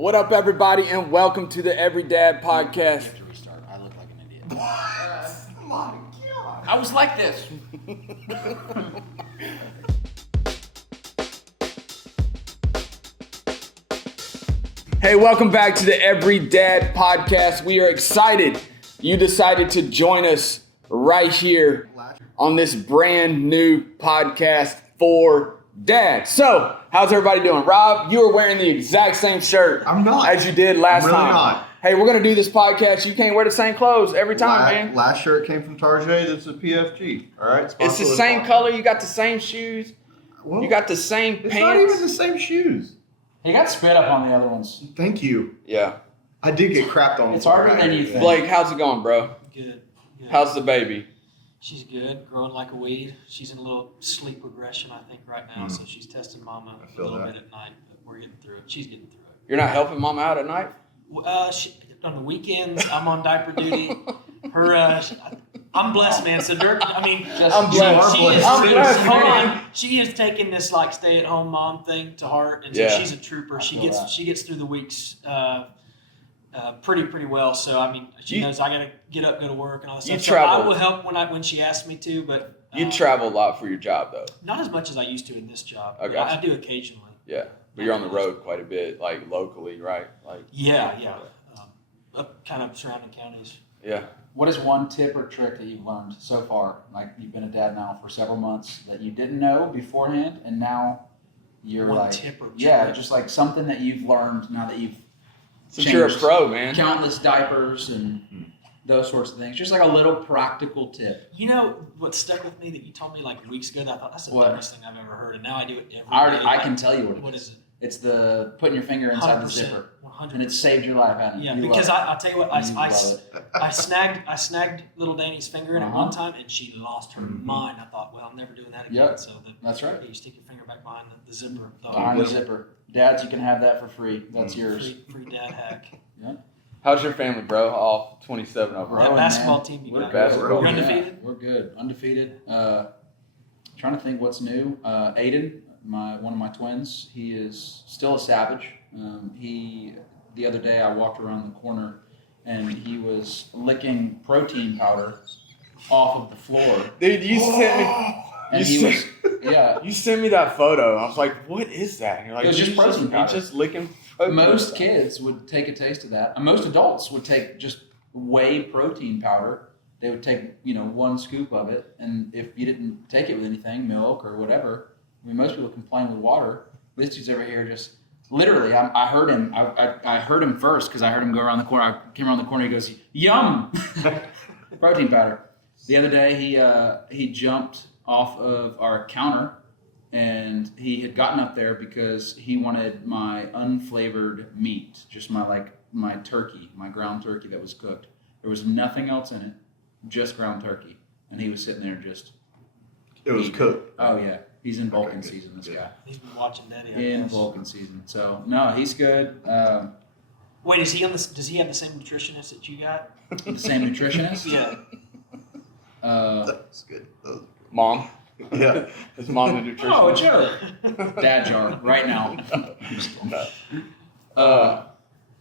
What up, everybody, and welcome to the Every Dad Podcast. You have to restart. I look like an idiot. My God. I was like this. Hey, welcome back to the Every Dad Podcast. We are excited you decided to join us right here on this brand new podcast for Dad. So, how's everybody doing? Rob, you are wearing the exact same shirt I'm not. as you did last I'm really time. not. Hey, we're going to do this podcast. You can't wear the same clothes every time, man. Last shirt came from Tarjay. This is a PFG. All right. It's the same color. You got the same shoes. Well, You got the same It's pants. not even the same shoes. He got spit up on the other ones. Thank you. Yeah. I did get crapped on. It's harder than you think. Blake, how's it going, bro? Good. How's the baby? She's good, growing like a weed. She's in a little sleep regression, I think, right now. So she's testing mama I a feel little that. bit at night, but we're getting through it. She's getting through it. You're not helping mama out at night? On the weekends, I'm on diaper duty. I'm blessed, man. So I'm blessed. I'm blessed, Hold man. on. She has taken this like stay-at-home mom thing to heart, and so Yeah. she's a trooper. She feel that. gets through the weeks pretty well. So she knows I gotta get up, go to work, and all that You stuff. travel. So I will help when she asks me to, but You travel a lot for your job, though. not as much as I used to in this job. I got I do occasionally. Yeah. But you're on the road quite a bit, like locally, right? Like, Yeah. Up kind of surrounding counties. yeah. What is one tip or trick that you've learned so far? Like you've been a dad now for several months that you didn't know beforehand, and now you're One like, tip or yeah, trick? just like something that you've learned now that you've Since you're a changed pro, man. countless diapers and those sorts of things. Just like a little practical tip. You know what stuck with me that you told me like weeks ago that I thought that's the What? dumbest thing I've ever heard, and now I do it every day. I can tell you What is it? It's the putting your finger inside the 100%, zipper, 100%. and it saved your life, hasn't it? Yeah, You because love I'll tell you what, it. You love it. I snagged little Danny's finger in it one time, and she lost her mind. I thought, well, I'm never doing that again. Yep. So That's right. you stick your finger back behind the zipper. Behind the zipper. Dads, you can have that for free. That's yours. Free dad hack. How's your family, bro? All 27 of Bro, them. That basketball man. team you We're got. basketball. You're Yeah. undefeated? We're good. Undefeated. Trying to think what's new. Aiden, one of my twins, he is still a savage. The other day I walked around the corner and he was licking protein powder off of the floor. Dude, you sent me. And You he was, yeah. You sent me that photo. I was like, "What is that?" And you're like, It was just "He's protein powder." He's just licking. Protein Most powder. kids would take a taste of that. And most adults would take just whey protein powder. They would take, one scoop of it. And if you didn't take it with anything, milk or whatever, most people complain with water. This dude's over here just literally. I heard him. I heard him first because I heard him go around the corner. I came around the corner. He goes, "Yum, protein powder." The other day, he jumped off of our counter, and he had gotten up there because he wanted my unflavored meat, just my turkey, my ground turkey that was cooked. There was nothing else in it, just ground turkey, and he was sitting there just. It was cooked. Oh yeah, he's in Vulcan good. season. This Yeah. He's been watching Daddy. I guy in guess. Vulcan season. So no, he's good. Wait, does he have the same nutritionist that you got? The same nutritionist. Yeah. That's good. Mom. Yeah. Is mom the nutrition? Oh, Joe. Dad jar right now.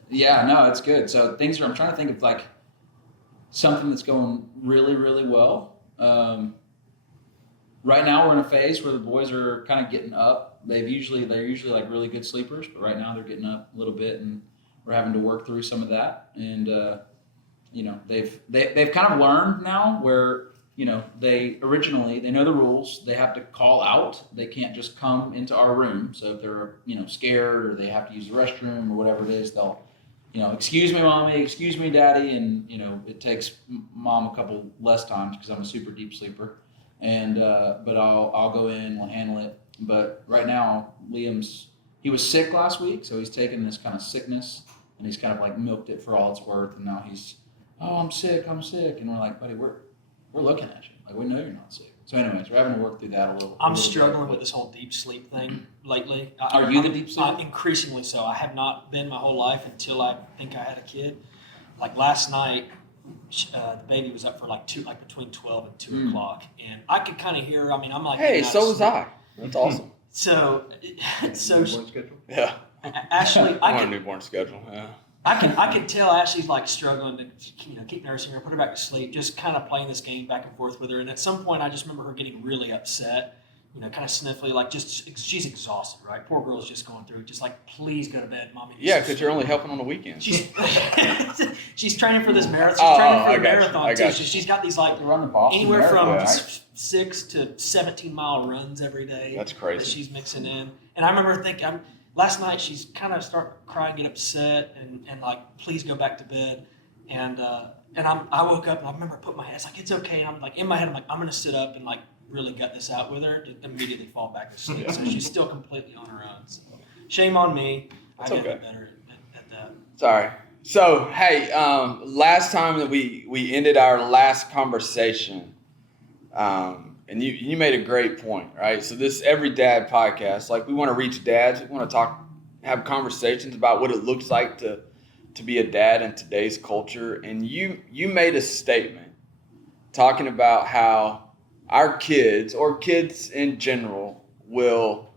Yeah, no, it's good. So I'm trying to think of like something that's going really, really well. Right now we're in a phase where the boys are kind of getting up. They're usually like really good sleepers, but right now they're getting up a little bit, and we're having to work through some of that. And they've kind of learned now where they know the rules. They have to call out. They can't just come into our room. So if they're scared or they have to use the restroom or whatever it is, they'll excuse me, mommy, excuse me, daddy, and it takes mom a couple less times because I'm a super deep sleeper. And but I'll go in, we'll handle it. But right now, he was sick last week, so he's taken this kind of sickness and he's kind of like milked it for all it's worth. And now he's, oh, I'm sick, and we're like, buddy, we're looking at you, like we know you're not sick. So anyways, we're having to work through that a little. I'm struggling with this whole deep sleep thing lately. Are you the deep sleeper? Increasingly so. I have not been my whole life until I think I had a kid. Like last night, the baby was up for between 12 and 2 o'clock, and I could kind of hear her. I mean, I'm like, Hey, so was I. That's awesome. So Newborn schedule? Yeah. Ashley, I want a newborn schedule. Yeah. I can tell Ashley's like struggling to keep nursing her, put her back to sleep, just kind of playing this game back and forth with her. And at some point, I just remember her getting really upset, kind of sniffly, like she's exhausted, right? Poor girl's just going through it, just like, please go to bed, mommy. Yeah, because you're only helping on the weekends. She's training for this marathon. She's training for the marathon too. So she's got these like run the Boston anywhere from Marathon, 6 to 17-mile runs every day. That's crazy. That she's mixing in. And I remember thinking, last night she's kind of starting to cry and get upset and like, please go back to bed. And I woke up and I remember putting my head, it's like, it's okay. And I'm like, in my head, I'm like, I'm going to sit up and like really gut this out with her to immediately fall back to sleep. So she's still completely on her own. So shame on me. That's I gotta okay. get better at that. Sorry. So, hey, last time that we ended our last conversation, and you made a great point, right? So this Every Dad podcast, like we want to reach dads. We want to have conversations about what it looks like to be a dad in today's culture. And you made a statement talking about how our kids or kids in general will,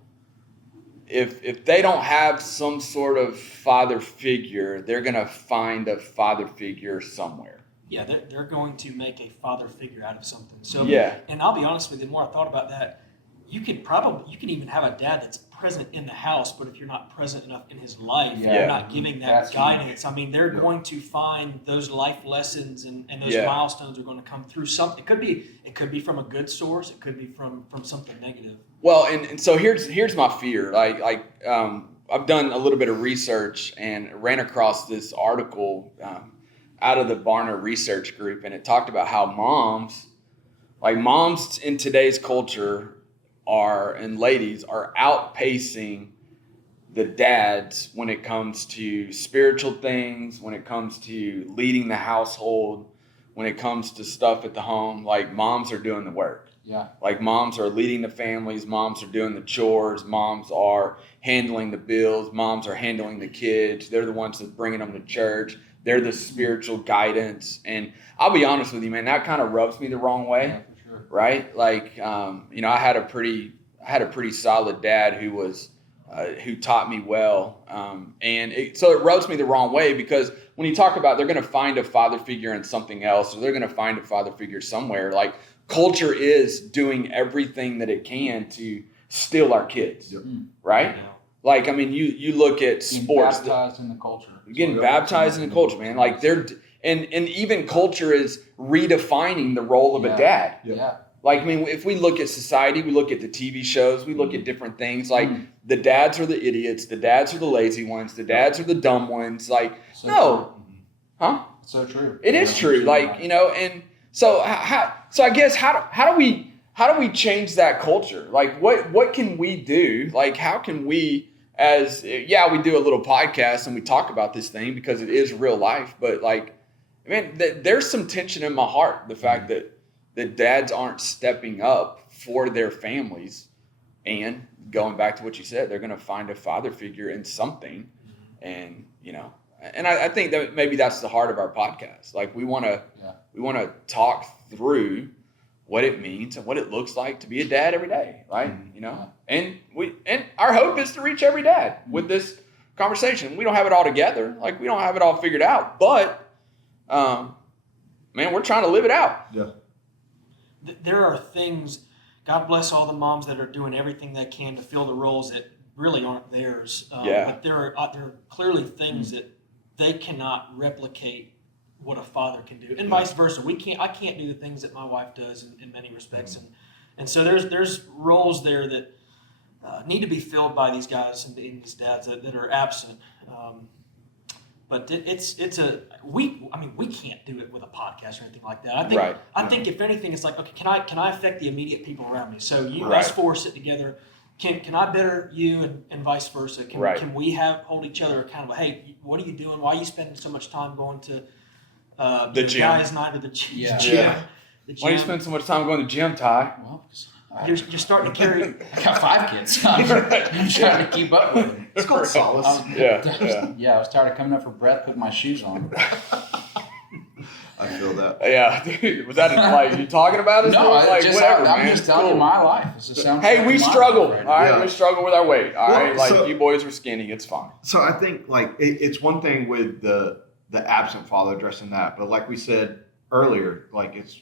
if they don't have some sort of father figure, they're going to find a father figure somewhere. Yeah, they're going to make a father figure out of something. So yeah. And I'll be honest with you, the more I thought about that, you can even have a dad that's present in the house, but if you're not present enough in his life, you're not giving that guidance. I mean, they're going to find those life lessons and those milestones are going to come through something. It could be from a good source. It could be from something negative. Well, and so here's my fear. I've done a little bit of research and ran across this article out of the Barna Research Group, and it talked about how moms in today's culture and ladies are outpacing the dads when it comes to spiritual things, when it comes to leading the household, when it comes to stuff at the home. Like, moms are doing the work. Yeah. Like, moms are leading the families, moms are doing the chores, moms are handling the bills, moms are handling the kids. They're the ones that bringing them to church. They're the spiritual guidance. And I'll be honest with you, man, that kind of rubs me the wrong way. Yeah, for sure. Right? Like, I had a pretty solid dad who taught me well. So it rubs me the wrong way, because when you talk about they're going to find a father figure in something else, or they're going to find a father figure somewhere, like, culture is doing everything that it can to steal our kids. Yep. Right? Yeah. Like, I mean, you look at sports. Baptized in the culture. Getting baptized in the culture, man. Like, and even culture is redefining the role of a dad. Yep. Yeah. Like, I mean, if we look at society, we look at the TV shows, we look at different things. Like, the dads are the idiots, the dads are the lazy ones, the dads are the dumb ones. Like, So no, true. huh? So true. It is true. Like, and so I guess how do we change that culture? Like, what can we do? Like, how can we? We do a little podcast and we talk about this thing because it is real life. But, like, man, there's some tension in my heart. The fact that dads aren't stepping up for their families, and going back to what you said, they're going to find a father figure in something. And, and I think that maybe that's the heart of our podcast. Like, we want to talk through what it means and what it looks like to be a dad every day, right? And our hope is to reach every dad with this conversation. We don't have it all together, like, we don't have it all figured out, but man, we're trying to live it out. Yeah. There are things, God bless all the moms that are doing everything they can to fill the roles that really aren't theirs. But there are clearly things that they cannot replicate what a father can do, and vice versa. I can't do the things that my wife does in many respects, and so there's roles there that need to be filled by these guys and these dads that are absent. But we can't do it with a podcast or anything like that. I think if anything, it's like, okay, can I affect the immediate people around me? So us four sit together. Can I better you and vice versa? Can we hold each other accountable? Hey, what are you doing? Why are you spending so much time going to the gym? Guys' night or the gym? Yeah. The gym. Why do you spend so much time going to the gym, Ty? Well, you're starting to carry. I got 5 kids. I'm trying to keep up with them. It's called solace. I was tired of coming up for breath, putting my shoes on. I feel that. Yeah, dude, was that like you talking about us? No, like just, whatever, I'm man. just telling you my life. It's just Hey, we struggle. All right, Yeah. we struggle with our weight. All right, like so- you boys are skinny. It's fine. So I think like it's one thing with the absent father addressing that, but like we said earlier, like it's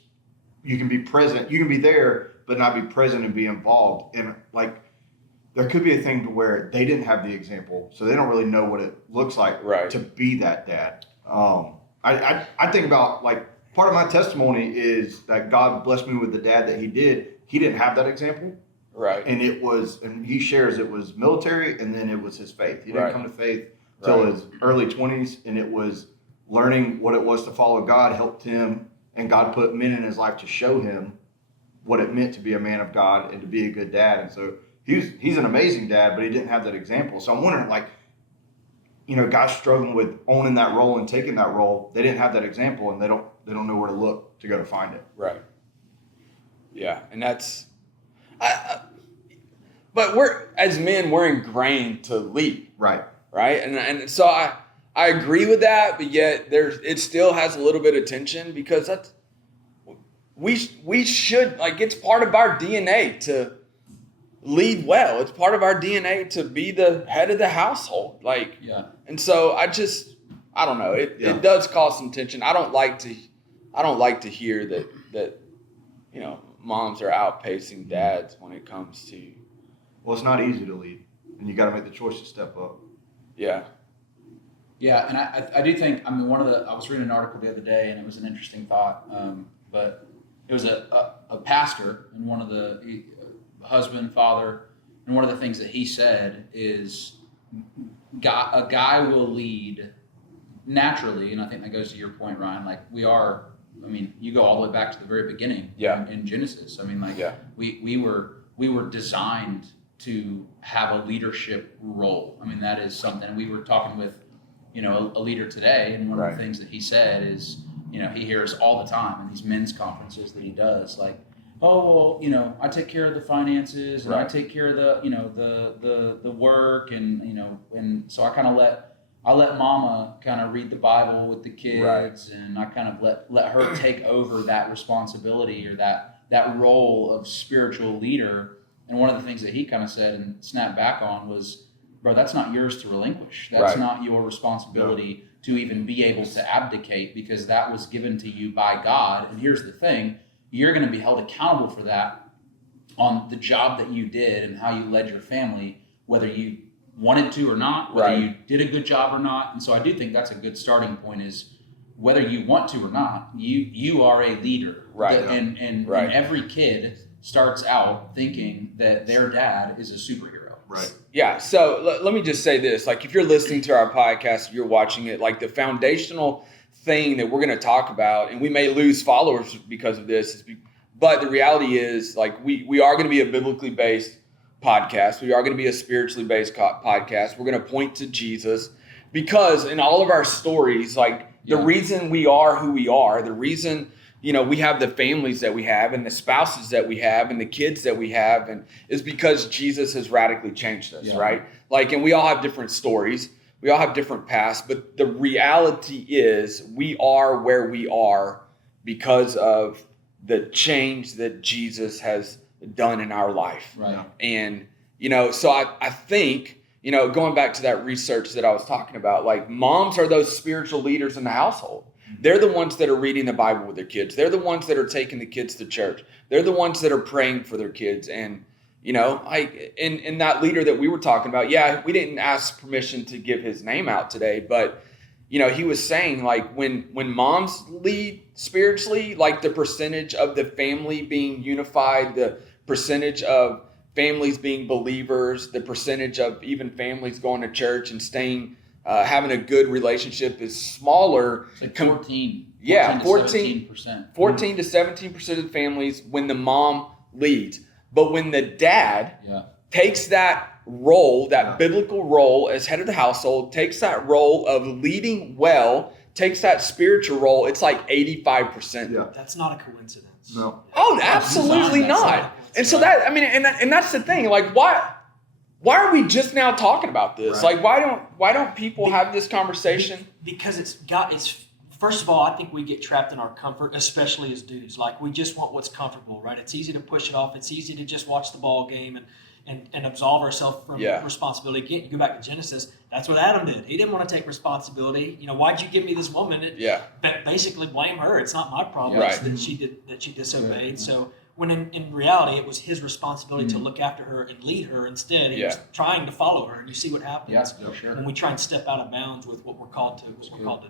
you can be present, you can be there, but not be present and be involved. And like there could be a thing to where they didn't have the example, so they don't really know what it looks like to be that dad. I think about like part of my testimony is that God blessed me with the dad that He did. He didn't have that example. Right. And and he shares it was military and then it was his faith. He didn't come to faith till his early 20s, and it was learning what it was to follow God helped him, and God put men in his life to show him what it meant to be a man of God and to be a good dad. And so he's an amazing dad, but he didn't have that example. So I'm wondering, like, guys struggling with owning that role and taking that role. They didn't have that example, and they don't know where to look to go to find it. Right. Yeah, and that's, but as men, we're ingrained to lead. Right. Right. And so I agree with that, but yet it still has a little bit of tension because we should, like, it's part of our DNA to lead well. It's part of our DNA to be the head of the household. Like, yeah. And so I don't know. It does cause some tension. I don't like to hear that moms are outpacing dads when it comes to. Well, it's not easy to lead, and you got to make the choice to step up. Yeah. Yeah, and I do think, I was reading an article the other day, and it was an interesting thought, but it was a pastor, and one of the husband, father, and one of the things that he said is a guy will lead naturally, and I think that goes to your point, Ryan, like you go all the way back to the very beginning in Genesis. I mean, like we were designed to have a leadership role. I mean, that is something. We were talking with, a leader today, and one of the things that he said is, he hears all the time in these men's conferences that he does, like, oh, I take care of the finances, and I take care of the work, and so I kind of let mama kind of read the Bible with the kids, and I kind of let her take over that responsibility or that role of spiritual leader. And one of the things that he kind of said and snapped back on was, bro, that's not yours to relinquish. That's not your responsibility to even be able to abdicate, because that was given to you by God. And here's the thing, you're going to be held accountable for that on the job that you did and how you led your family, whether you wanted to or not, whether you did a good job or not. And so I do think that's a good starting point, is whether you want to or not, you are a leader. Right. And every kid starts out thinking that their dad is a superhero. Right. Yeah. So let me just say this, like, if you're listening to our podcast, if you're watching it, like, the foundational thing that we're going to talk about, and we may lose followers because of this, but the reality is, like, we are going to be a biblically based podcast. We are going to be a spiritually based podcast. We're going to point to Jesus, because in all of our stories, like, the reason we are who we are, the reason, we have the families that we have and the spouses that we have and the kids that we have, and is because Jesus has radically changed us, right? Like, and we all have different stories. We all have different pasts, but the reality is we are where we are because of the change that Jesus has done in our life. Right. And, so I think, going back to that research that I was talking about, like, moms are those spiritual leaders in the household. They're the ones that are reading the Bible with their kids. They're the ones that are taking the kids to church. They're the ones that are praying for their kids. And, in that leader that we were talking about, we didn't ask permission to give his name out today, but, he was saying, like, when moms lead spiritually, like, the percentage of the family being unified, the percentage of families being believers, the percentage of even families going to church and staying, having a good relationship is smaller. It's like 14 to 17%. 14 to 17% of the families when the mom leads. But when the dad takes that role, that biblical role as head of the household, takes that role of leading well, takes that spiritual role, it's like 85%. Yeah. That's not a coincidence. No. Oh, absolutely not. And so that, and that's the thing. Like, why are we just now talking about this? Right. Like, why don't people have this conversation? Because it's First of all, I think we get trapped in our comfort, especially as dudes. Like, we just want what's comfortable, right? It's easy to push it off. It's easy to just watch the ball game and absolve ourselves from responsibility. Again, you go back to Genesis, that's what Adam did. He didn't want to take responsibility. Why'd you give me this woman? Basically blame her. It's not my problem that she disobeyed. Right. So when in reality, it was his responsibility to look after her and lead her. Instead, he was trying to follow her, and you see what happens when we try and step out of bounds with what we're called to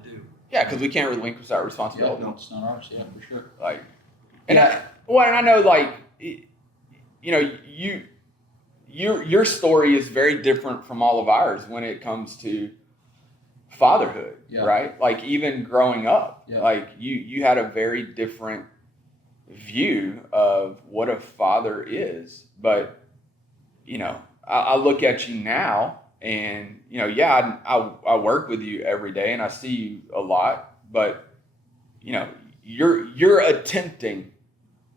do. Yeah, because we can't relinquish our responsibility. No, it's not ours. Yeah, for sure. I know, like, your story is very different from all of ours when it comes to fatherhood, right? Like, even growing up, like you had a very different view of what a father is. But, I look at you now and, I work with you every day and I see you a lot, but, you're attempting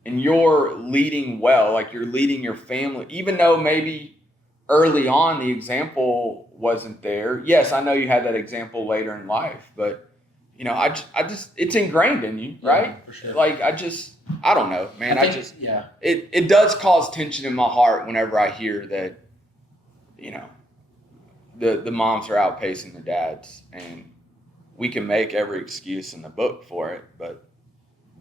and you're leading well, like you're leading your family, even though maybe early on the example wasn't there. Yes, I know you had that example later in life, but I just it's ingrained in you, right? Yeah, for sure. Like, I don't know, man. It does cause tension in my heart whenever I hear that, the moms are outpacing the dads, and we can make every excuse in the book for it, but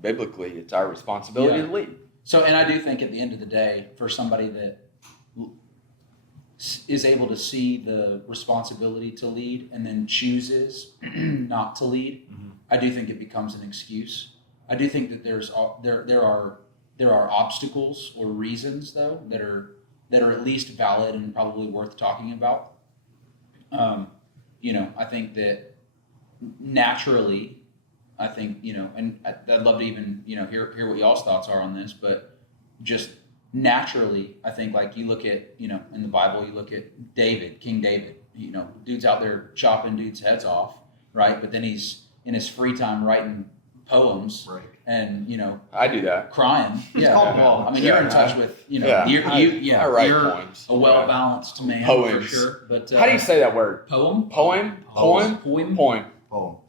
biblically, it's our responsibility to lead. So, and I do think at the end of the day, for somebody that is able to see the responsibility to lead and then chooses not to lead, I do think it becomes an excuse. I do think that there are obstacles or reasons though that are at least valid and probably worth talking about. I think that naturally, I think, and I'd love to even, hear what y'all's thoughts are on this, but just naturally, I think, like, you look at, in the Bible, you look at David, King David, dude's out there chopping dudes' heads off, right? But then he's in his free time writing poems, right? And, I do that. Crying. Yeah. I mean, you're in touch with, I write poems. A well-balanced man, poems. For sure. But how do you say that word? Poem.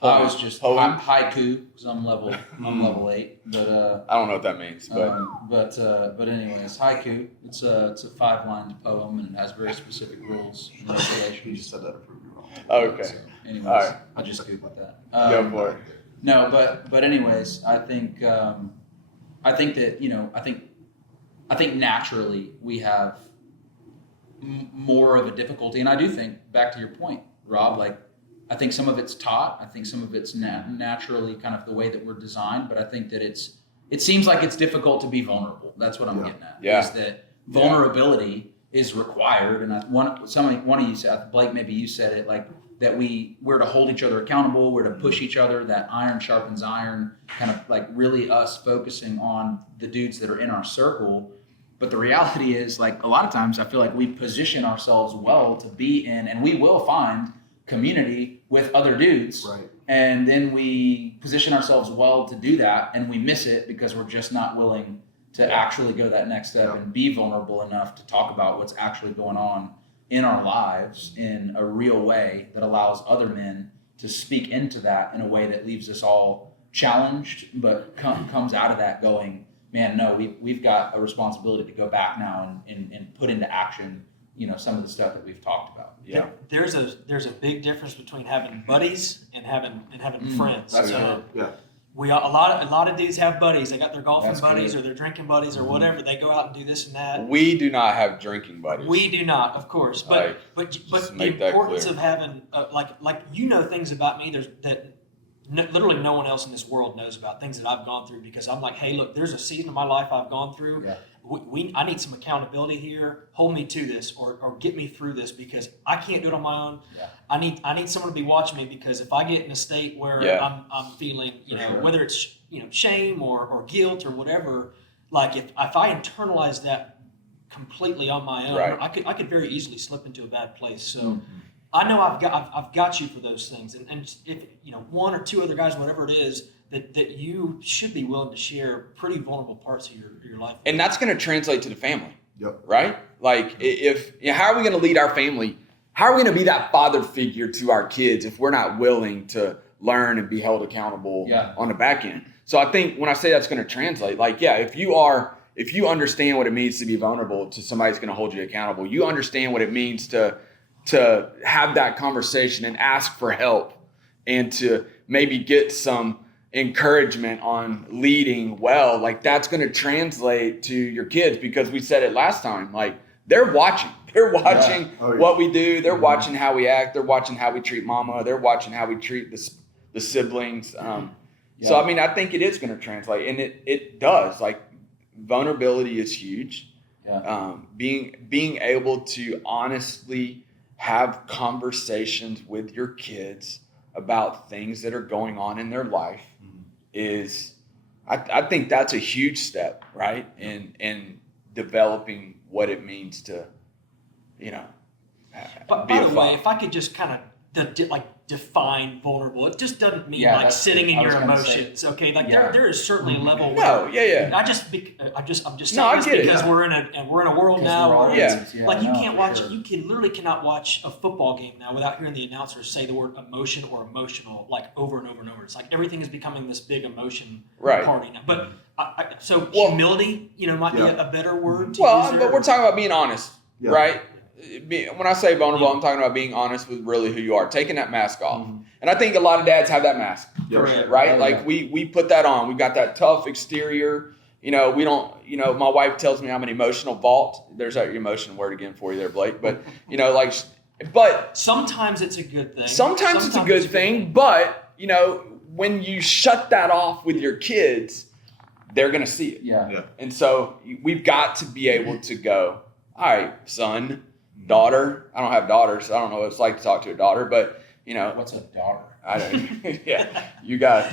I was just haiku because I'm level 8, but I don't know what that means. But anyways, haiku. It's a 5-line poem and it has very specific rules and regulations. You just said that to prove you wrong. Okay. So, anyways, all right. I just googled that. Go for it. No, but anyways, I think that I think naturally we have more of a difficulty, and I do think, back to your point, Rob, like, I think some of it's taught. I think some of it's naturally kind of the way that we're designed. But I think that it seems like it's difficult to be vulnerable. That's what I'm getting at. Yeah. Is that vulnerability is required. And one of you said, Blake, maybe you said it, like, that we're to hold each other accountable. We're to push each other. That iron sharpens iron. Kind of like really us focusing on the dudes that are in our circle. But the reality is, like, a lot of times I feel like we position ourselves well to be in, and we will find community with other dudes, right? And then we position ourselves well to do that, and we miss it because we're just not willing to actually go that next step and be vulnerable enough to talk about what's actually going on in our lives in a real way that allows other men to speak into that in a way that leaves us all challenged, but comes out of that going, man, no, we've got a responsibility to go back now and put into action, some of the stuff that we've talked about. Yeah. There's a big difference between having buddies and having friends. That's so right. Yeah. A lot of dudes have buddies. They got their golfing That's buddies good. or their drinking buddies or whatever. They go out and do this and that. We do not have drinking buddies. We do not, of course. But the importance of having like things about me that literally no one else in this world knows about, things that I've gone through, because I'm like, hey, look, there's a season of my life I've gone through. Yeah. I need some accountability here. Hold me to this, or get me through this, because I can't do it on my own. Yeah. I need someone to be watching me, because if I get in a state where I'm feeling, whether it's shame or guilt or whatever, like if I internalize that completely on my own, right, I could very easily slip into a bad place. So I know I've got you for those things, and if one or two other guys, whatever it is, that you should be willing to share pretty vulnerable parts of your life. And that's going to translate to the family. Yep. Right? Like, if how are we going to lead our family how are we going to be that father figure to our kids if we're not willing to learn and be held accountable on the back end? So I think when I say that's going to translate, like, yeah, if you understand what it means to be vulnerable to somebody that's going to hold you accountable, you understand what it means to have that conversation and ask for help and to maybe get some encouragement on leading well, like that's going to translate to your kids, because we said it last time, like they're watching what we do. They're watching how we act. They're watching how we treat mama. They're watching how we treat the siblings. So, I mean, I think it is going to translate, and it does. Like, vulnerability is huge. Being able to honestly have conversations with your kids about things that are going on in their life is, I think that's a huge step, right? In developing what it means to, But by the way, if I could just kind of define vulnerable, it just doesn't mean sitting in your emotions. Okay, like there is certainly a level. I'm just saying this because we're in a world now where you can't watch. Sure. You literally cannot watch a football game now without hearing the announcers say the word emotion or emotional like over and over and over. It's like everything is becoming this big emotion party now. But humility, might be a better word to use there. But we're talking about being honest, right? When I say vulnerable, I'm talking about being honest with really who you are, taking that mask off. And I think a lot of dads have that mask, right? Like we put that on. We got that tough exterior. We don't, my wife tells me I'm an emotional vault. There's that emotion word again for you there, Blake. But, but sometimes it's a good thing. Sometimes it's a good thing. But, when you shut that off with your kids, they're going to see it. Yeah. And so we've got to be able to go, all right, son, daughter. I don't have daughters, so I don't know what it's like to talk to a daughter, but what's a daughter? I don't. You got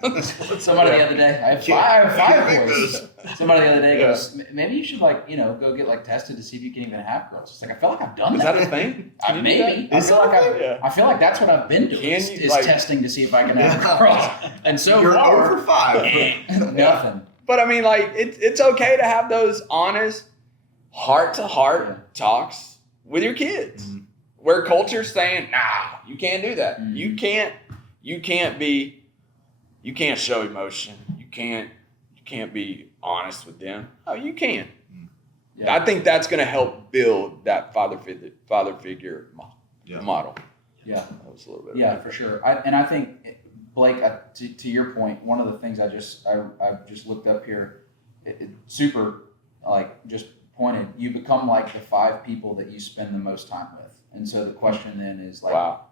somebody the other day. I have five boys. Somebody the other day goes, maybe you should go get tested to see if you can even have girls. It's like, I feel like I've done that. Is that a thing? Maybe. I feel like that's what I've been doing. Is testing to see if I can have girls. And so you're far, 0 for 5. Nothing. But I mean, it's okay to have those honest, heart-to-heart talks with your kids, where culture's saying, nah, you can't do that. You can't show emotion. You can't be honest with them. Oh, you can. I think that's going to help build that father figure model. Yeah, that was a little bit. Yeah, for sure. I think, Blake, to your point, one of the things I just looked up here, super just pointed, you become like the 5 people that you spend the most time with. And so the question then is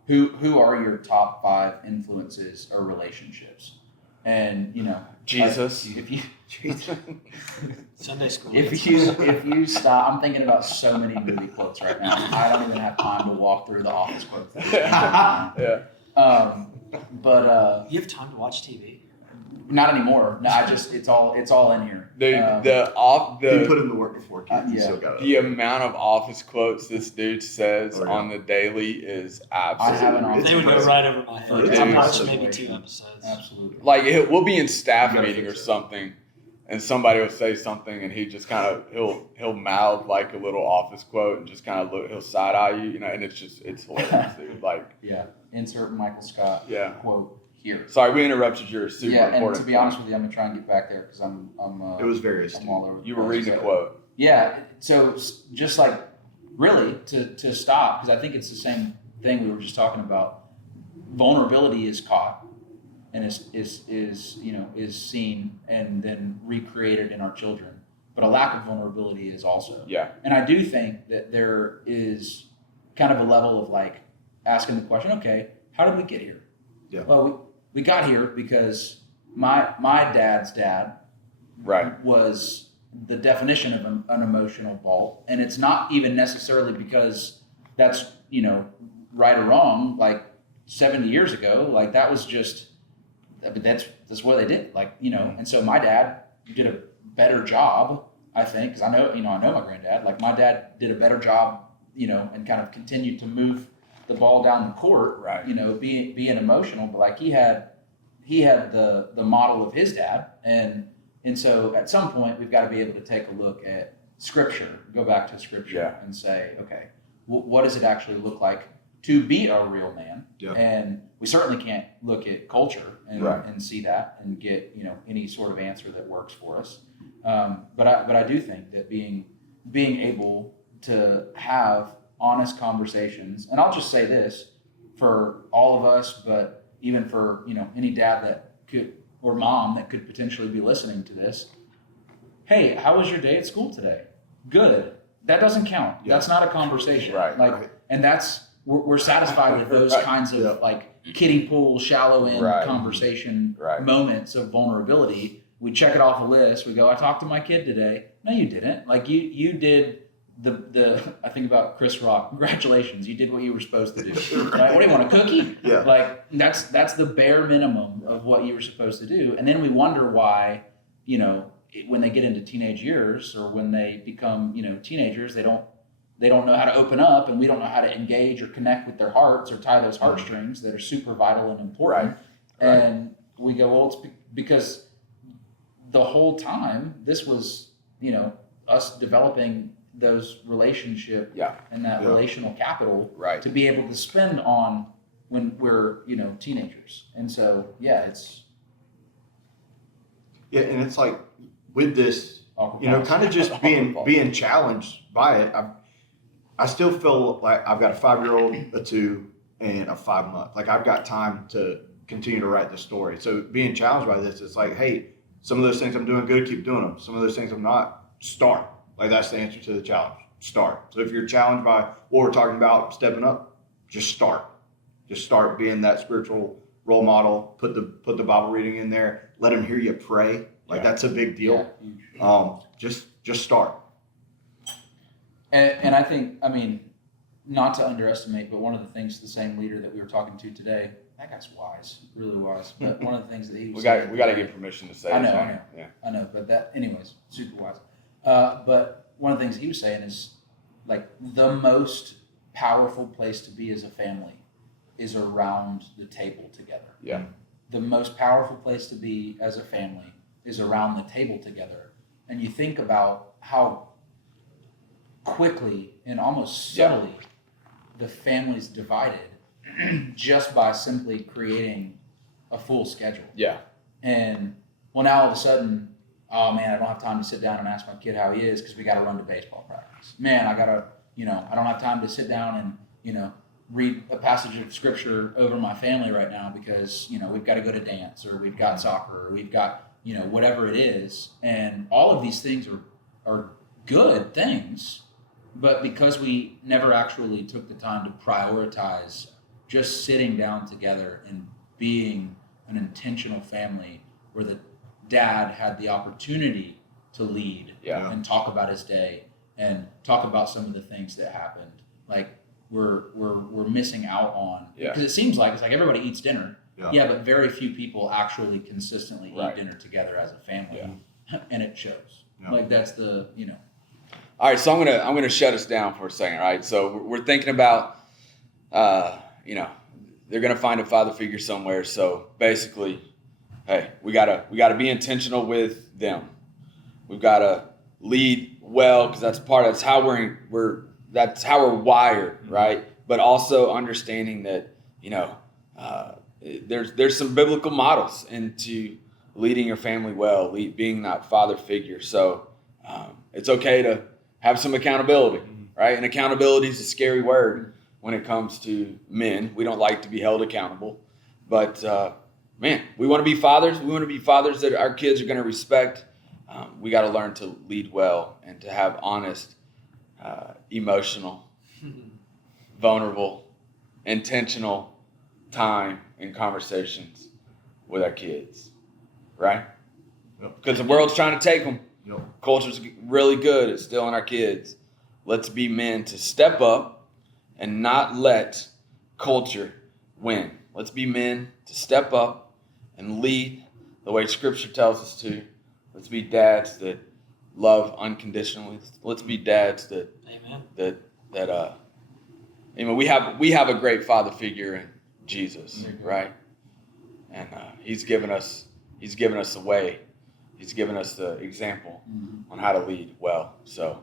who are your top 5 influences or relationships? And Jesus. Sunday school. If you stop, I'm thinking about so many movie quotes right now. I don't even have time to walk through the Office quotes. But you have time to watch TV? Not anymore. No, it's all in here. He put in the work before kids. The amount of Office quotes this dude says on the daily is absolutely. They would go right over my head. I've watched maybe 2 episodes. Absolutely. We'll be in staff meeting or something, and somebody will say something, and he just kind of he'll mouth like a little Office quote and just kind of look. He'll side eye you, and it's hilarious, dude. Insert Michael Scott quote. Here. Sorry, we interrupted your super important. And to be honest with you, I'm gonna try and get back there because I'm. It was very. I'm all over. You were reading a quote. Yeah. So just really to stop, because I think it's the same thing we were just talking about. Vulnerability is caught, and is seen and then recreated in our children. But a lack of vulnerability is also. Yeah. And I do think that there is kind of a level of asking the question, okay, how did we get here? Yeah. Well, we got here because my dad's dad was the definition of an emotional vault, and it's not even necessarily because that's right or wrong. 70 years ago, that was just, that's what they did. And so my dad did a better job, I think, because I know my granddad. My dad did a better job, and kind of continued to move the ball down the court, being emotional, but he had the model of his dad, and so at some point we've got to be able to take a look at Scripture, go back to Scripture, and say, okay, what does it actually look like to be a real man? Yeah. And we certainly can't look at culture and, Right. and see that and get, any sort of answer that works for us. But I do think that being able to have honest conversations, and I'll just say this for all of us, but even for, any dad that could, or mom that could potentially be listening to this. Hey, how was your day at school today? Good. That doesn't count. Yeah. That's not a conversation. Right. And we're satisfied with those kinds of kiddie pool, shallow end conversation moments of vulnerability. We check it off a list. We go, I talked to my kid today. No, you didn't. Like you did I think about Chris Rock. Congratulations, you did what you were supposed to do. Right? What do you want, a cookie? Yeah. Like that's the bare minimum of what you were supposed to do. And then we wonder why, when they get into teenage years or when they become, teenagers, they don't know how to open up, and we don't know how to engage or connect with their hearts or tie those heartstrings that are super vital and important. Right. And we go, well, it's because the whole time this was, us developing those relationship and that relational capital to be able to spend on when we're, teenagers. And so, it's. Yeah. And it's like with this, kind of just being challenged by it. I still feel like I've got a 5-year-old, a 2, and a 5-month. Like I've got time to continue to write the story. So being challenged by this, it's like, hey, some of those things I'm doing good, keep doing them. Some of those things I'm not, start. Like that's the answer to the challenge. Start. So if you're challenged by what we're talking about, stepping up, just start. Just start being that spiritual role model. Put the Bible reading in there. Let them hear you pray. Like that's a big deal. Just start. And I think, not to underestimate, but one of the things the same leader that we were talking to today, that guy's wise, really wise. But one of the things that he was we got to get permission to say. I know. But anyways, super wise. But one of the things he was saying is like the most powerful place to be as a family is around the table together. Yeah. The most powerful place to be as a family is around the table together. And you think about how quickly and almost subtly the family's divided just by simply creating a full schedule. Yeah. And now all of a sudden, oh man, I don't have time to sit down and ask my kid how he is because we got to run to baseball practice. Man, I don't have time to sit down and, read a passage of scripture over my family right now because, we've got to go to dance or we've got soccer or we've got, whatever it is. And all of these things are good things, but because we never actually took the time to prioritize just sitting down together and being an intentional family where the dad had the opportunity to lead and talk about his day and talk about some of the things that happened. Like we're missing out on because it seems like it's like everybody eats dinner. Yeah, but very few people actually consistently eat dinner together as a family, and it shows. Like that's the All right, so I'm gonna shut us down for a second. Right, so we're thinking about, they're gonna find a father figure somewhere. So basically, hey, we gotta be intentional with them. We've gotta lead well because that's how we're wired, right? But also understanding that there's some biblical models into leading your family well, being that father figure. So it's okay to have some accountability, right? And accountability is a scary word when it comes to men. We don't like to be held accountable, but we want to be fathers. We want to be fathers that our kids are going to respect. We got to learn to lead well and to have honest, emotional, vulnerable, intentional time and conversations with our kids, right? Because the world's trying to take them. Culture's really good at stealing our kids. Let's be men to step up and not let culture win. Let's be men to step up and lead the way Scripture tells us to. Let's be dads that love unconditionally. Let's be dads that we have a great father figure in Jesus, right? And he's given us the way. He's given us the example on how to lead well. So,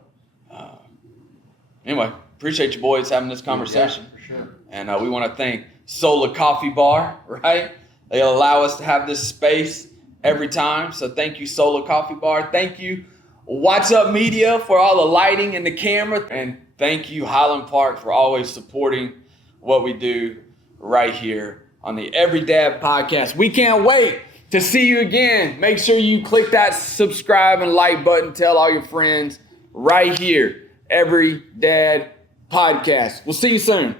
anyway, appreciate you boys having this conversation. Yeah, for sure. And we want to thank Sola Coffee Bar, right? They allow us to have this space every time. So thank you, Sola Coffee Bar. Thank you, What's Up Media, for all the lighting and the camera. And thank you, Highland Park, for always supporting what we do right here on the Every Dad Podcast. We can't wait to see you again. Make sure you click that subscribe and like button. Tell all your friends right here, Every Dad Podcast. We'll see you soon.